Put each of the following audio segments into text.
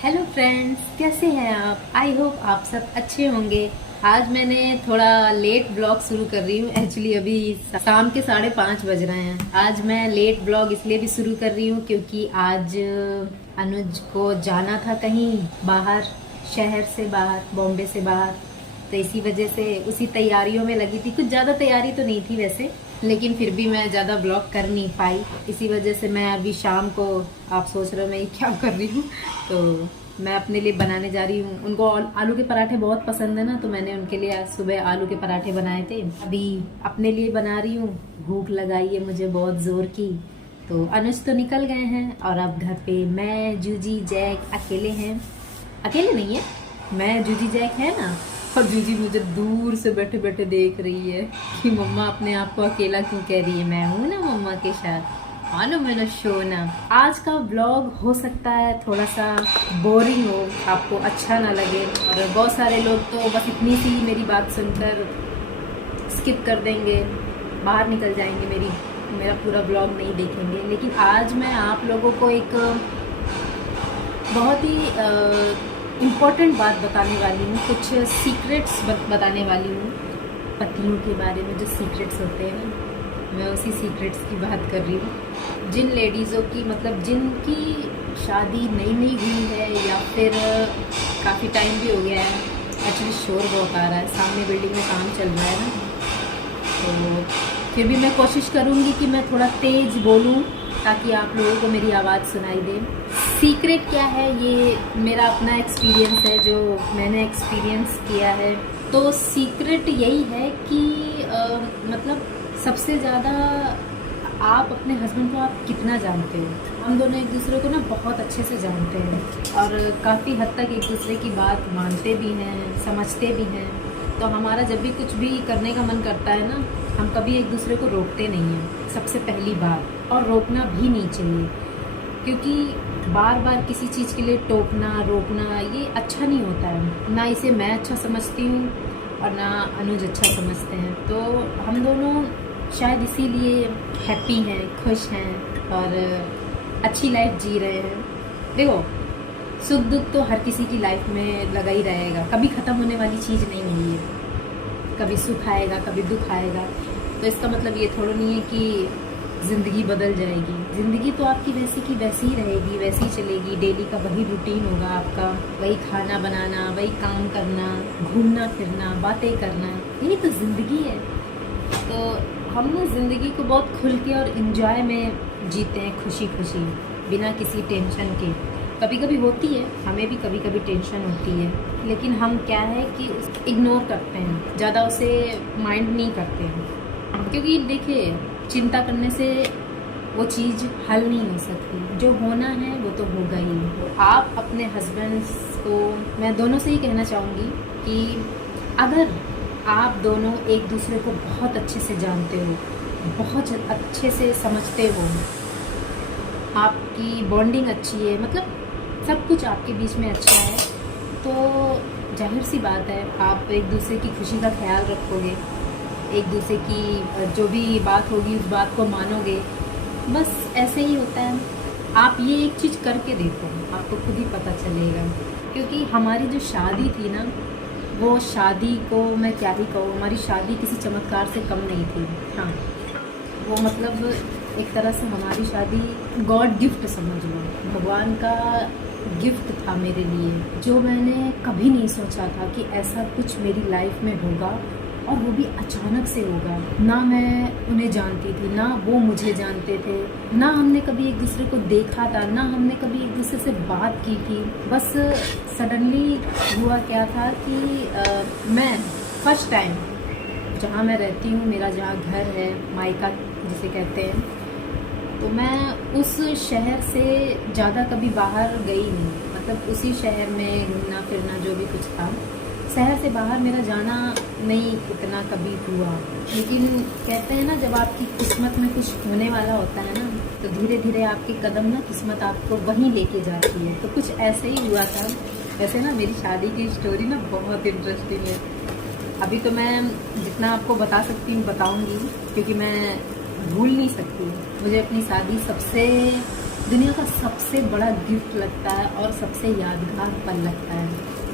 Hello friends, कैसे हैं आप? आई होप आप सब अच्छे होंगे। आज मैंने थोड़ा लेट ब्लॉग शुरू कर रही हूँ। एक्चुअली अभी शाम के 5:30 बज रहे हैं। आज मैं लेट ब्लॉग इसलिए भी शुरू कर रही हूँ क्योंकि आज अनुज को जाना था कहीं बाहर, शहर से बाहर, बॉम्बे से बाहर। तो इसी वजह से उसी तैयारियों में लगी थी। कुछ ज़्यादा तैयारी तो नहीं थी वैसे, लेकिन फिर भी मैं ज़्यादा ब्लॉग कर नहीं पाई। इसी वजह से मैं अभी शाम को, आप सोच रहे हो मैं ये क्या कर रही हूँ, तो मैं अपने लिए बनाने जा रही हूँ। उनको आलू के पराठे बहुत पसंद है ना, तो मैंने उनके लिए आज सुबह आलू के पराठे बनाए थे। अभी अपने लिए बना रही हूँ। भूख लगाई है मुझे बहुत ज़ोर की। तो अनुज तो निकल गए हैं और अब घर पे मैं, जूजी, जैक अकेले हैं। अकेले नहीं है, मैं, जूजी, जैक है ना। और जूजी मुझे दूर से बैठे बैठे देख रही है कि मम्मा अपने आप को अकेला क्यों कह रही है, मैं हूँ ना मम्मा के साथ। हाँ ना मेरा शोना। आज का व्लॉग हो सकता है थोड़ा सा बोरिंग हो, आपको अच्छा ना लगे, और बहुत सारे लोग तो बस इतनी सी मेरी बात सुनकर स्किप कर देंगे, बाहर निकल जाएंगे, मेरा पूरा व्लॉग नहीं देखेंगे। लेकिन आज मैं आप लोगों को एक बहुत ही इम्पोर्टेंट बात बताने वाली हूँ। कुछ सीक्रेट्स बताने वाली हूँ, पतियों के बारे में जो सीक्रेट्स होते हैं, मैं उसी सीक्रेट्स की बात कर रही हूँ। जिन लेडीज़ों की, मतलब जिनकी शादी नई नई हुई है या फिर काफ़ी टाइम भी हो गया है। एक्चुअली शोर बहुत आ रहा है, सामने बिल्डिंग में काम चल रहा है ना, तो फिर भी मैं कोशिश करूँगी कि मैं थोड़ा तेज़ बोलूँ ताकि आप लोगों को मेरी आवाज़ सुनाई दे। सीक्रेट क्या है, ये मेरा अपना एक्सपीरियंस है, जो मैंने एक्सपीरियंस किया है। तो सीक्रेट यही है कि मतलब सबसे ज़्यादा आप अपने हस्बैंड को आप कितना जानते हो। हम दोनों एक दूसरे को ना बहुत अच्छे से जानते हैं और काफ़ी हद तक एक दूसरे की बात मानते भी हैं, समझते भी हैं। तो हमारा जब भी कुछ भी करने का मन करता है ना, हम कभी एक दूसरे को रोकते नहीं हैं, सबसे पहली बात। और रोकना भी नहीं चाहिए, क्योंकि बार बार किसी चीज़ के लिए टोकना, रोकना, ये अच्छा नहीं होता है। ना इसे मैं अच्छा समझती हूँ और ना अनुज अच्छा समझते हैं। तो हम दोनों शायद इसीलिए हैप्पी हैं, खुश हैं और अच्छी लाइफ जी रहे हैं। देखो, सुख दुख तो हर किसी की लाइफ में लगा ही रहेगा, कभी ख़त्म होने वाली चीज़ नहीं है ये। कभी सुख आएगा, कभी दुख आएगा। तो इसका मतलब ये थोड़ा नहीं है कि ज़िंदगी बदल जाएगी। ज़िंदगी तो आपकी वैसी की वैसी ही रहेगी, वैसी ही चलेगी। डेली का वही रूटीन होगा आपका, वही खाना बनाना, वही काम करना, घूमना फिरना, बातें करना, यही तो ज़िंदगी है। तो हम ना ज़िंदगी को बहुत खुल के और इन्जॉय में जीते हैं, खुशी खुशी, बिना किसी टेंशन के। कभी कभी होती है, हमें भी कभी कभी टेंशन होती है, लेकिन हम क्या है कि इग्नोर करते हैं, ज़्यादा उसे माइंड नहीं करते हैं। क्योंकि देखिए, चिंता करने से वो चीज़ हल नहीं हो सकती। जो होना है वो तो होगा ही। तो आप अपने हस्बैंड्स को, मैं दोनों से ही कहना चाहूँगी कि अगर आप दोनों एक दूसरे को बहुत अच्छे से जानते हो, बहुत अच्छे से समझते हो, आपकी बॉन्डिंग अच्छी है, मतलब सब कुछ आपके बीच में अच्छा है, तो जाहिर सी बात है आप एक दूसरे की खुशी का ख्याल रखोगे, एक दूसरे की जो भी बात होगी उस बात को मानोगे। बस ऐसे ही होता है। आप ये एक चीज़ करके देखो, आपको खुद ही पता चलेगा। क्योंकि हमारी जो शादी थी ना, वो शादी को मैं क्या ही कहूँ, हमारी शादी किसी चमत्कार से कम नहीं थी। हाँ, वो मतलब एक तरह से हमारी शादी गॉड गिफ्ट समझ लो, भगवान का गिफ्ट था मेरे लिए, जो मैंने कभी नहीं सोचा था कि ऐसा कुछ मेरी लाइफ में होगा, और वो भी अचानक से होगा। ना मैं उन्हें जानती थी, ना वो मुझे जानते थे, ना हमने कभी एक दूसरे को देखा था, ना हमने कभी एक दूसरे से बात की थी। बस सडनली हुआ क्या था कि मैं फर्स्ट टाइम, जहाँ मैं रहती हूँ, मेरा जहाँ घर है, मायका जिसे कहते हैं, तो मैं उस शहर से ज़्यादा कभी बाहर गई नहीं। मतलब उसी शहर में घूमना फिरना जो भी कुछ था, शहर से बाहर मेरा जाना नहीं इतना कभी हुआ। लेकिन कहते हैं ना, जब आपकी किस्मत में कुछ होने वाला होता है ना, तो धीरे धीरे आपके कदम ना किस्मत आपको वहीं लेके जाती है। तो कुछ ऐसे ही हुआ था। वैसे ना मेरी शादी की स्टोरी ना बहुत इंटरेस्टिंग है। अभी तो मैं जितना आपको बता सकती हूँ बताऊँगी, क्योंकि मैं भूल नहीं सकती। मुझे अपनी शादी सबसे दुनिया का सबसे बड़ा गिफ्ट लगता है और सबसे यादगार पल लगता है।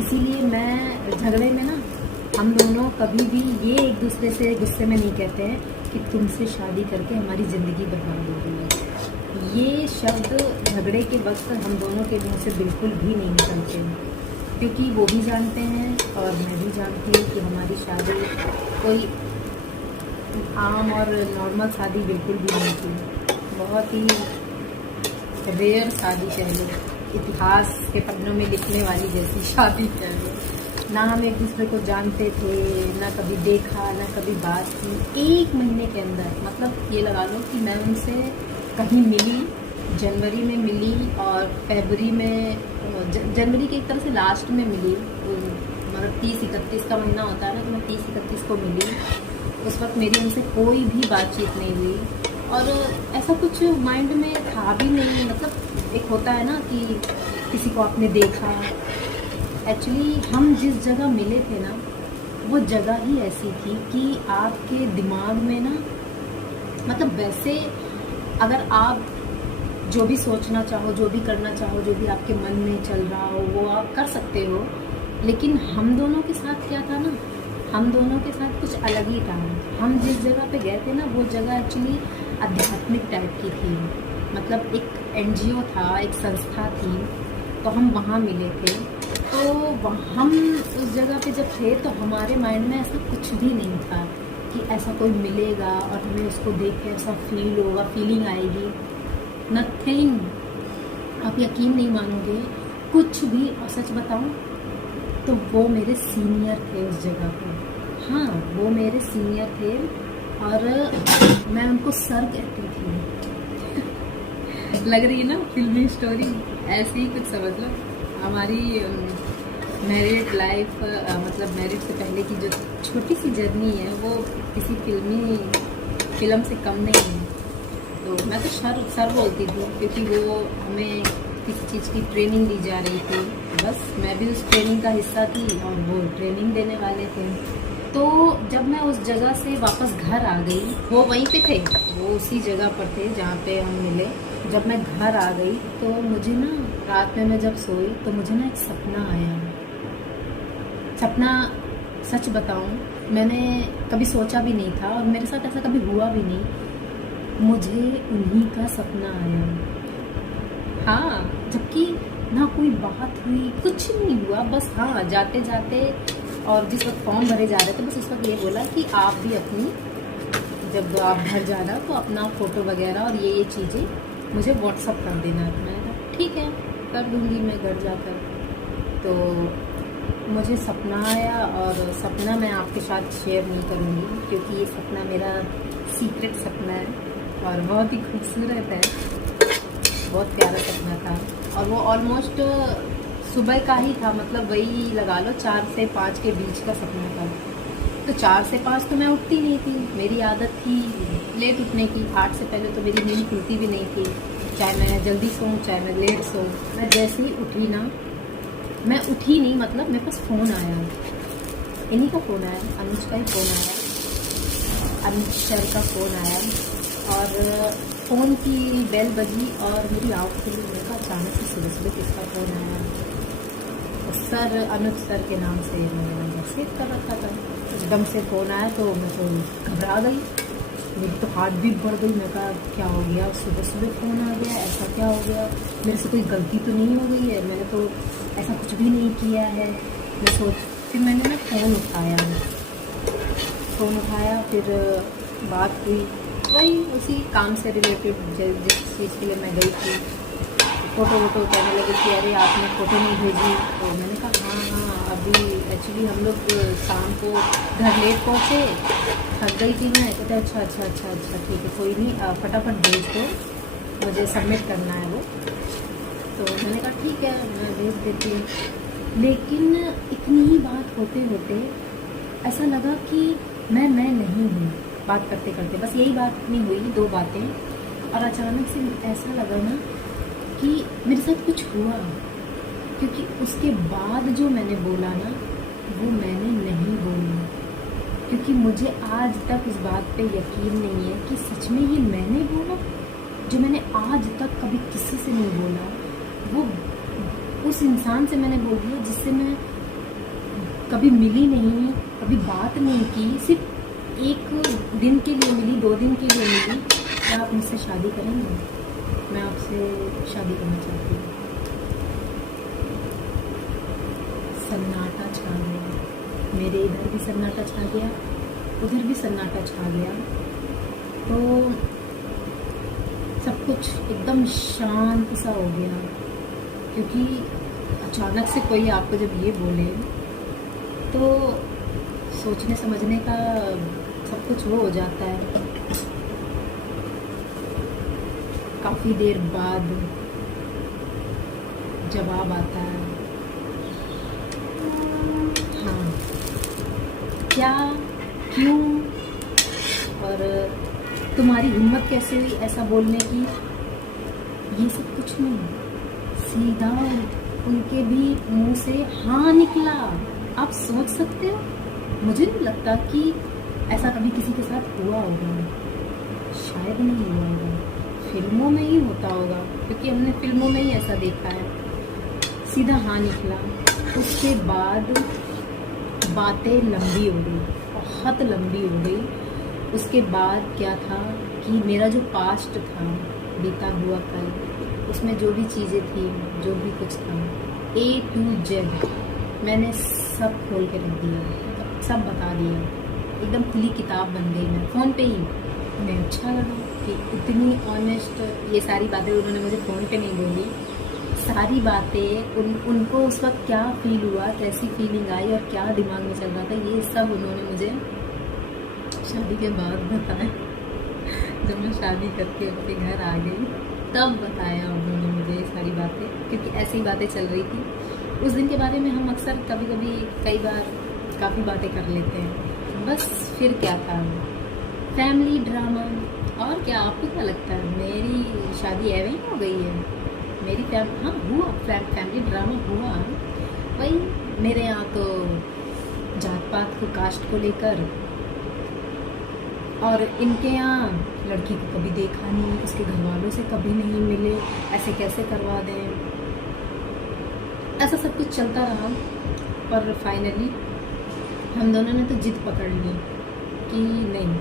इसीलिए मैं झगड़े में ना, हम दोनों कभी भी ये एक दूसरे से गुस्से में नहीं कहते हैं कि तुमसे शादी करके हमारी ज़िंदगी बर्बाद हो गई है। ये शब्द झगड़े के वक्त हम दोनों के मुंह से बिल्कुल भी नहीं निकलते, क्योंकि वो भी जानते हैं और मैं भी जानती हूँ कि हमारी शादी कोई आम और नॉर्मल शादी बिल्कुल भी नहीं थी। बहुत ही रेयर शादी कह लो, इतिहास के पन्नों में लिखने वाली जैसी शादी कह लो। ना हम एक दूसरे को जानते थे, ना कभी देखा, ना कभी बात की। 1 महीने के अंदर, मतलब ये लगा लो कि मैं उनसे कहीं मिली, जनवरी में मिली और फरवरी में, जनवरी के एक तरह से लास्ट में मिली, मतलब 30-31 का महीना होता है ना, तो मैं 30-31 को मिली। उस वक्त मेरी उनसे कोई भी बातचीत नहीं हुई और ऐसा कुछ माइंड में था भी नहीं। मतलब एक होता है ना कि किसी को आपने देखा। एक्चुअली हम जिस जगह मिले थे ना, वो जगह ही ऐसी थी कि आपके दिमाग में ना, मतलब वैसे अगर आप जो भी सोचना चाहो, जो भी करना चाहो, जो भी आपके मन में चल रहा हो, वो आप कर सकते हो। लेकिन हम दोनों के साथ क्या था ना, हम दोनों के साथ कुछ अलग ही था। हम जिस जगह पे गए थे ना, वो जगह एक्चुअली आध्यात्मिक टाइप की थी। मतलब एक एनजीओ था, एक संस्था थी, तो हम वहाँ मिले थे। तो हम उस जगह पे जब थे तो हमारे माइंड में ऐसा कुछ भी नहीं था कि ऐसा कोई मिलेगा और हमें उसको देख के ऐसा फील होगा, फीलिंग आएगी। नथिंग। आप यकीन नहीं मानोगे, कुछ भी। और सच बताऊं तो वो मेरे सीनियर थे उस जगह पे। हाँ, वो मेरे सीनियर थे और मैं उनको सर कहती थी। लग रही है ना फिल्मी स्टोरी, ऐसे ही कुछ समझ लो। हमारी मैरिड लाइफ, मतलब मैरिड से पहले की जो छोटी सी जर्नी है, वो किसी फिल्म से कम नहीं है। तो मैं तो सर बोलती थी, क्योंकि वो हमें किसी चीज़ की ट्रेनिंग दी जा रही थी। बस मैं भी उस ट्रेनिंग का हिस्सा थी और वो ट्रेनिंग देने वाले थे। तो जब मैं उस जगह से वापस घर आ गई, वो वहीं पे थे, वो उसी जगह पर थे जहाँ पे हम मिले। जब मैं घर आ गई तो मुझे ना, रात में मैं जब सोई तो मुझे ना एक सपना आया। सपना सच बताऊं, मैंने कभी सोचा भी नहीं था और मेरे साथ ऐसा कभी हुआ भी नहीं। मुझे उन्हीं का सपना आया। हाँ, जबकि ना कोई बात हुई, कुछ नहीं हुआ। बस हाँ, जाते जाते और जिस वक्त फॉर्म भरे जा रहे थे, बस उस वक्त ये बोला कि आप भी अपनी, जब आप घर जाना तो अपना फ़ोटो वगैरह और ये चीज़ें मुझे व्हाट्सअप कर देना। मैं कहा ठीक है, कर दूँगी मैं घर जाकर। तो मुझे सपना आया और सपना मैं आपके साथ शेयर नहीं करूँगी, क्योंकि ये सपना मेरा सीक्रेट सपना है और बहुत ही खूबसूरत है। बहुत प्यारा सपना था और वो ऑलमोस्ट सुबह का ही था। मतलब वही लगा लो 4 से 5 के बीच का सपना था। तो 4 से 5 तो मैं उठती नहीं थी, मेरी आदत थी लेट उठने की। 8 से पहले तो मेरी नींद खुलती भी नहीं थी, चाहे मैं जल्दी सोऊं चाहे मैं लेट सोऊं। मैं जैसे ही उठी ना, मैं उठी नहीं, मतलब मेरे पास फ़ोन आया, इन्हीं का फ़ोन आया, अनुज का ही फ़ोन आया, अनुज सर का फ़ोन आया। और फ़ोन की बेल बजी और मेरी आँख खुली। मेरे को अचानक से सुबह सुबह किसका फ़ोन आया, सर, अनुज सर के नाम से मैंने मैसेज कर रखा था। एकदम से फ़ोन आया तो मैं तो घबरा गई, मेरी तो हार्ट बीट बढ़ गई। मैं कहा क्या हो गया, सुबह सुबह फ़ोन आ गया, ऐसा क्या हो गया, मेरे से कोई गलती तो नहीं हो गई है, मैंने तो ऐसा कुछ भी नहीं किया है। फिर मैंने ना फ़ोन उठाया, फिर बात हुई, वही उसी काम से रिलेटेड जिस चीज़ के लिए मैं गई थी। फ़ोटो कहने लगे कि अरे आपने फ़ोटो नहीं भेजी। तो मैंने कहा हाँ, अभी एक्चुअली हम लोग शाम को घर लेट पहुँचे, थक गई थी मैं। कहते अच्छा ठीक है, कोई नहीं, फटाफट भेज दो, मुझे सबमिट करना है वो। तो मैंने कहा ठीक है, मैं भेज देती हूँ। लेकिन इतनी ही बात होते होते ऐसा लगा कि मैं नहीं हूँ। बात करते करते बस यही बात नहीं हुई, 2 बातें, और अचानक से ऐसा लगा ना कि मेरे साथ कुछ हुआ। क्योंकि उसके बाद जो मैंने बोला ना, वो मैंने नहीं बोला, क्योंकि मुझे आज तक इस बात पे यकीन नहीं है कि सच में ये मैंने बोला जो मैंने आज तक कभी किसी से नहीं बोला, वो उस इंसान से मैंने बोल दिया जिससे मैं कभी मिली नहीं, कभी बात नहीं की, सिर्फ एक दिन के लिए मिली, 2 दिन के लिए मिली। क्या आप मुझसे शादी करेंगे? मैं आपसे शादी करना चाहती हूँ। सन्नाटा छा गया, मेरे इधर भी सन्नाटा छा गया, उधर भी सन्नाटा छा गया। तो सब कुछ एकदम शांत सा हो गया, क्योंकि अचानक से कोई आपको जब ये बोले तो सोचने समझने का सब कुछ वो हो जाता है। काफ़ी देर बाद जवाब आता है, हाँ, क्या, क्यों, और तुम्हारी हिम्मत कैसे हुई ऐसा बोलने की? ये सब कुछ नहीं, सीधा उनके भी मुंह से हाँ निकला। आप सोच सकते हो? मुझे नहीं लगता कि ऐसा कभी किसी के साथ हुआ होगा, शायद नहीं हुआ होगा, फिल्मों में ही होता होगा, क्योंकि हमने फिल्मों में ही ऐसा देखा है। सीधा हाँ निकला। उसके बाद बातें लंबी हो गई, बहुत लंबी हो गई। उसके बाद क्या था कि मेरा जो पास्ट था, बीता हुआ कल, उसमें जो भी चीज़ें थी, जो भी कुछ था, A to Z मैंने सब खोल के रख दिया, सब बता दिया, एकदम खुली किताब बन गई मैं फ़ोन पे ही। उन्हें अच्छा लगा कि इतनी ऑनेस्ट ये सारी बातें उन्होंने मुझे फ़ोन पे नहीं बोली। सारी बातें उनको उस वक्त क्या फील हुआ, कैसी फीलिंग आई और क्या दिमाग में चल रहा था, ये सब उन्होंने मुझे शादी के बाद बताया। जब मैं शादी करके अपने घर आ गई तब बताया उन्होंने मुझे ये सारी बातें, क्योंकि ऐसी बातें चल रही थी उस दिन के बारे में। हम अक्सर कभी कभी कई बार काफ़ी बातें कर लेते हैं, बस फिर क्या था, फैमिली ड्रामा। और क्या, आपको क्या लगता है मेरी शादी एवं ही हो गई है? मेरी हाँ हुआ, फैमिली ड्रामा हुआ। वही मेरे यहाँ तो जात पात को, कास्ट को लेकर, और इनके यहाँ लड़की को कभी देखा नहीं, उसके घर वालों से कभी नहीं मिले, ऐसे कैसे करवा दें, ऐसा सब कुछ चलता रहा। पर फाइनली हम दोनों ने तो जिद पकड़ ली कि नहीं,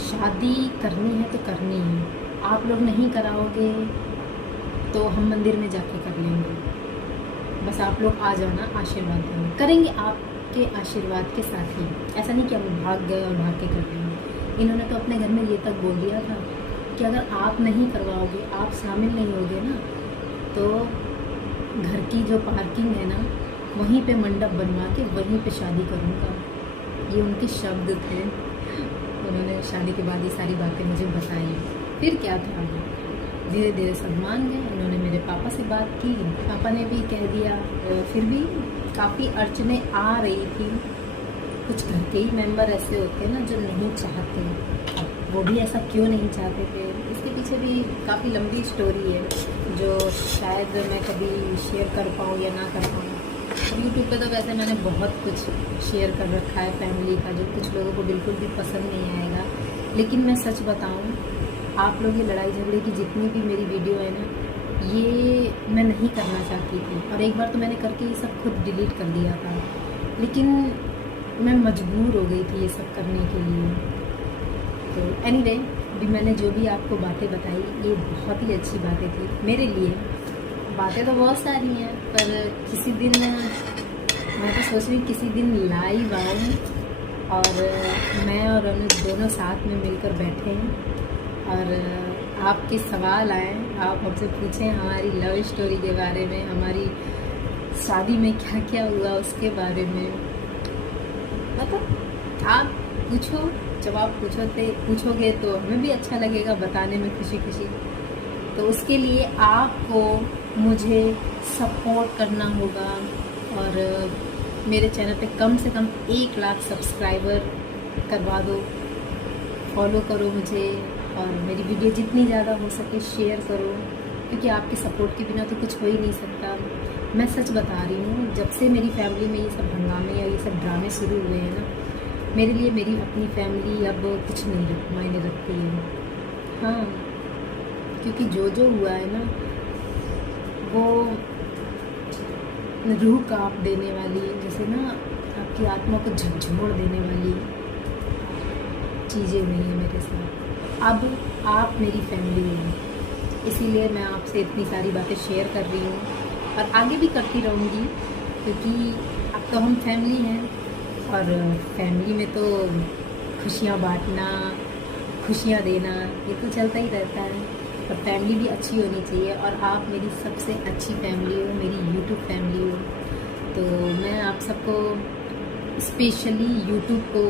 शादी करनी है तो करनी है। आप लोग नहीं कराओगे तो हम मंदिर में जाके कर लेंगे, बस आप लोग आ जाना, आशीर्वाद देना, करेंगे आपके आशीर्वाद के साथ ही। ऐसा नहीं कि हम भाग गए और भाग के कर लेंगे। इन्होंने तो अपने घर में ये तक बोल दिया था कि अगर आप नहीं करवाओगे, आप शामिल नहीं होगे ना, तो घर की जो पार्किंग है ना, वहीं पे मंडप बनवा के वहीं पे शादी करूँगा। ये उनके शब्द थे। उन्होंने शादी के बाद ये सारी बातें मुझे बताई। फिर क्या था, धीरे धीरे सब मान गए। उन्होंने मेरे पापा से बात की, पापा ने भी कह दिया। फिर भी काफ़ी अड़चने आ रही थी। कुछ घर के ही मेंबर ऐसे होते हैं ना जो नहीं चाहते, अब वो भी ऐसा क्यों नहीं चाहते थे, इसके पीछे भी काफ़ी लंबी स्टोरी है जो शायद मैं कभी शेयर कर पाऊँ या ना कर पाऊँ। यूट्यूब पे तो वैसे मैंने बहुत कुछ शेयर कर रखा है फैमिली का, जो कुछ लोगों को बिल्कुल भी पसंद नहीं आएगा। लेकिन मैं सच बताऊँ, आप लोग ये लड़ाई झगड़े की जितनी भी मेरी वीडियो है ना, ये मैं नहीं करना चाहती थी। और एक बार तो मैंने करके ये सब खुद डिलीट कर दिया था, लेकिन मैं मजबूर हो गई थी ये सब करने के लिए। तो एनीवे, अभी मैंने जो भी आपको बातें बताई, ये बहुत ही अच्छी बातें थी मेरे लिए। बातें तो बहुत सारी हैं, पर किसी दिन मैं तो सोच रही किसी दिन लाइव आऊँ और मैं और अनुज दोनों साथ में मिलकर बैठें और आपके सवाल आए, आप हमसे पूछें हमारी लव स्टोरी के बारे में, हमारी शादी में क्या क्या हुआ उसके बारे में। मतलब आप पूछो, जब आप पूछोगे तो हमें भी अच्छा लगेगा बताने में, खुशी खुशी। तो उसके लिए आपको मुझे सपोर्ट करना होगा और मेरे चैनल पे कम से कम 1 लाख सब्सक्राइबर करवा दो, फॉलो करो मुझे, और मेरी वीडियो जितनी ज़्यादा हो सके शेयर करो, क्योंकि आपके सपोर्ट के बिना तो कुछ हो ही नहीं सकता। मैं सच बता रही हूँ, जब से मेरी फैमिली में ये सब हंगामे या ये सब ड्रामे शुरू हुए हैं ना, मेरे लिए मेरी अपनी फैमिली अब कुछ नहीं मायने रखती है। हाँ, क्योंकि जो जो हुआ है ना, वो रूह कांप देने वाली, जैसे ना आपकी आत्मा को झकझोर देने वाली चीज़ें हुई हैं मेरे साथ। अब आप मेरी फैमिली हो, इसीलिए मैं आपसे इतनी सारी बातें शेयर कर रही हूँ और आगे भी करती रहूँगी, क्योंकि अब तो हम फैमिली हैं और फैमिली में तो खुशियाँ बांटना, खुशियाँ देना, ये तो चलता ही रहता है। और फैमिली भी अच्छी होनी चाहिए और आप मेरी सबसे अच्छी फैमिली हो, मेरी यूट्यूब फैमिली हो। तो मैं आप सबको स्पेशली यूट्यूब को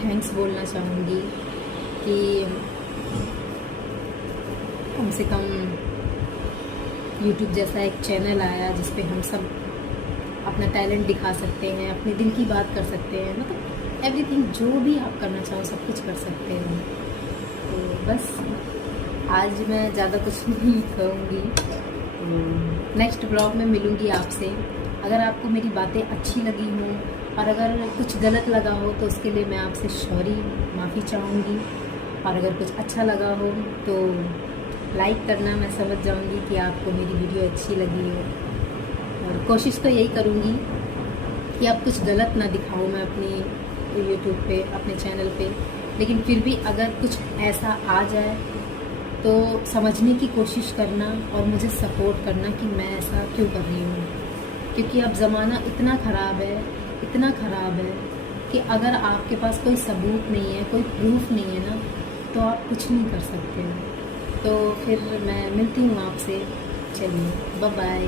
थैंक्स बोलना चाहूँगी कि कम से कम यूट्यूब जैसा एक चैनल आया जिस पे हम सब अपना टैलेंट दिखा सकते हैं, अपने दिल की बात कर सकते हैं, मतलब एवरीथिंग जो भी आप करना चाहो सब कुछ कर सकते हो। तो बस आज मैं ज़्यादा कुछ नहीं कहूँगी, नेक्स्ट ब्लॉग में मिलूँगी आपसे। अगर आपको मेरी बातें अच्छी लगी हों और अगर कुछ गलत लगा हो तो उसके लिए मैं आपसे सॉरी, माफ़ी चाहूँगी। और अगर कुछ अच्छा लगा हो तो लाइक करना, मैं समझ जाऊँगी कि आपको मेरी वीडियो अच्छी लगी हो। और कोशिश तो यही करूँगी कि आप कुछ गलत ना दिखाओ मैं अपनी यूट्यूब पे, अपने चैनल पे, लेकिन फिर भी अगर कुछ ऐसा आ जाए तो समझने की कोशिश करना और मुझे सपोर्ट करना कि मैं ऐसा क्यों कर रही हूँ। क्योंकि अब ज़माना इतना ख़राब है, इतना ख़राब है कि अगर आपके पास कोई सबूत नहीं है, कोई प्रूफ नहीं है ना, तो आप कुछ नहीं कर सकते हो। तो फिर मैं मिलती हूँ आपसे। चलिए, बाय बाय।